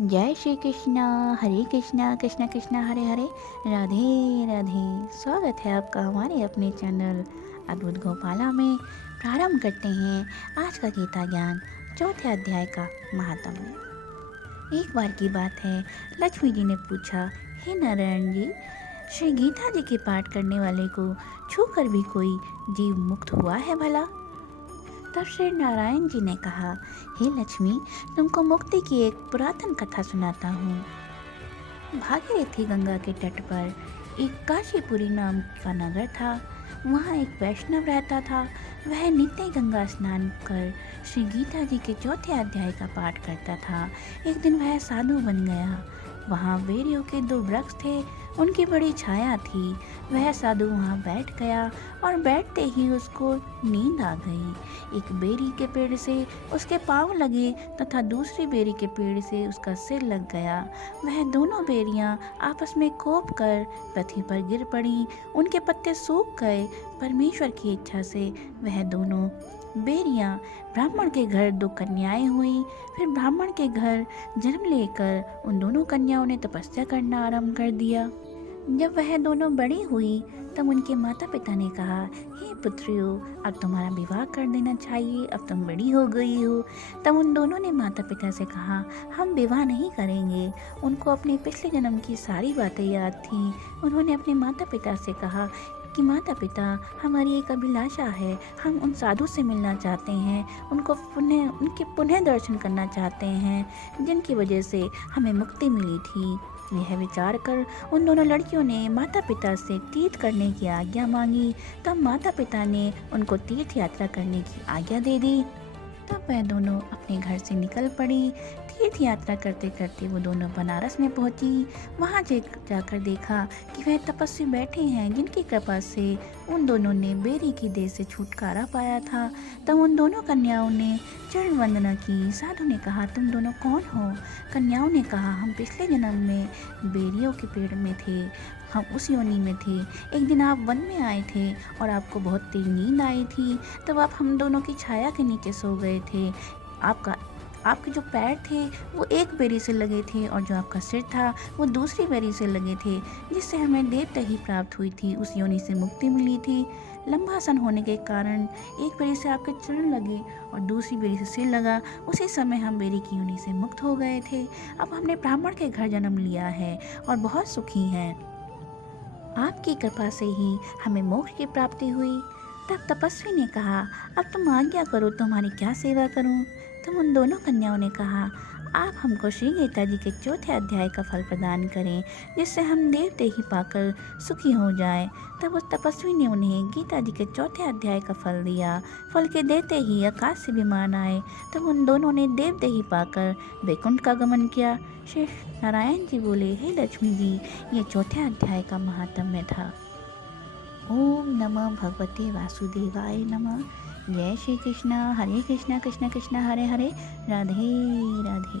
जय श्री कृष्णा। हरे कृष्णा कृष्णा कृष्णा हरे हरे, राधे राधे। स्वागत है आपका हमारे अपने चैनल अद्भुत गोपाला में। प्रारंभ करते हैं आज का गीता ज्ञान चौथे अध्याय का महात्म्य। एक बार की बात है, लक्ष्मी जी ने पूछा, हे नारायण जी, श्री गीता जी के पाठ करने वाले को छूकर भी कोई जीव मुक्त हुआ है भला? तब श्री नारायण जी ने कहा, हे लक्ष्मी, तुमको मुक्ति की एक पुरातन कथा सुनाता हूँ। भागीरथी गंगा के तट पर एक काशीपुरी नाम का नगर था। वहाँ एक वैष्णव रहता था। वह नित्य गंगा स्नान कर श्री गीता जी के चौथे अध्याय का पाठ करता था। एक दिन वह साधु बन गया। वहाँ बेरियों के 2 वृक्ष थे, उनकी बड़ी छाया थी। वह साधु वहाँ बैठ गया और बैठते ही उसको नींद आ गई। एक बेरी के पेड़ से उसके पाँव लगे तथा दूसरी बेरी के पेड़ से उसका सिर लग गया। वह दोनों बेरियां आपस में कोप कर पृथ्वी पर गिर पड़ी। उनके पत्ते सूख गए। परमेश्वर की इच्छा से वह दोनों बेरियां ब्राह्मण के घर 2 कन्याएं हुई। फिर ब्राह्मण के घर जन्म लेकर उन दोनों कन्याओं ने तपस्या करना आरंभ कर दिया। जब वह दोनों बड़ी हुई तब उनके माता पिता ने कहा, हे पुत्रियों, अब तुम्हारा विवाह कर देना चाहिए, अब तुम बड़ी हो गई हो। तब उन दोनों ने माता पिता से कहा, हम विवाह नहीं करेंगे। उनको अपने पिछले जन्म की सारी बातें याद थीं। उन्होंने अपने माता पिता से कहा कि माता पिता, हमारी एक अभिलाषा है, हम उन साधु से मिलना चाहते हैं, उनके पुनः दर्शन करना चाहते हैं जिनकी वजह से हमें मुक्ति मिली थी। यह विचार कर उन दोनों लड़कियों ने माता पिता से तीर्थ करने की आज्ञा मांगी। तब माता पिता ने उनको तीर्थ यात्रा करने की आज्ञा दे दी। तब वह दोनों अपने घर से निकल पड़ी। तीर्थ यात्रा करते करते वो दोनों बनारस में पहुंची। वहां जाकर देखा कि वह तपस्वी बैठे हैं जिनकी कृपा से उन दोनों ने बेरी की देह से छुटकारा पाया था। तब उन दोनों कन्याओं ने चरण वंदना की। साधु ने कहा, तुम दोनों कौन हो? कन्याओं ने कहा, हम पिछले जन्म में बेरियों के पेड़ में थे, हम उस योनि में थे। एक दिन आप वन में आए थे और आपको बहुत तेज नींद आई थी। तब आप हम दोनों की छाया के नीचे सो गए थे। आपके जो पैर थे वो एक बेरी से लगे थे और जो आपका सिर था वो दूसरी बेरी से लगे थे, जिससे हमें देवता प्राप्त हुई थी, उस योनि से मुक्ति मिली थी। लंबा सन होने के कारण एक बेरी से आपके चरण लगे और दूसरी बेरी से सिर लगा। उसी समय हम बेरी की योनि से मुक्त हो गए थे। अब हमने ब्राह्मण के घर जन्म लिया है और बहुत सुखी हैं। आपकी कृपा से ही हमें मोक्ष की प्राप्ति हुई। तब तपस्वी ने कहा, अब तुम आज्ञा करो, तुम्हारी क्या सेवा करूं? तब उन दोनों कन्याओं ने कहा, आप हमको श्री गीता जी के चौथे अध्याय का फल प्रदान करें, जिससे हम देवते ही पाकर सुखी हो जाएं। तब उस तपस्वी ने उन्हें गीता जी के चौथे अध्याय का फल दिया। फल के देते ही आकाश से विमान आए। तब उन दोनों ने देवते ही पाकर वैकुंठ का गमन किया। श्री नारायण जी बोले, हे लक्ष्मी जी, ये चौथे अध्याय का महात्म्य था। ओम नमः भगवते वासुदेवाय नमः। जय श्री कृष्णा। हरे कृष्णा कृष्णा कृष्णा हरे हरे, राधे राधे।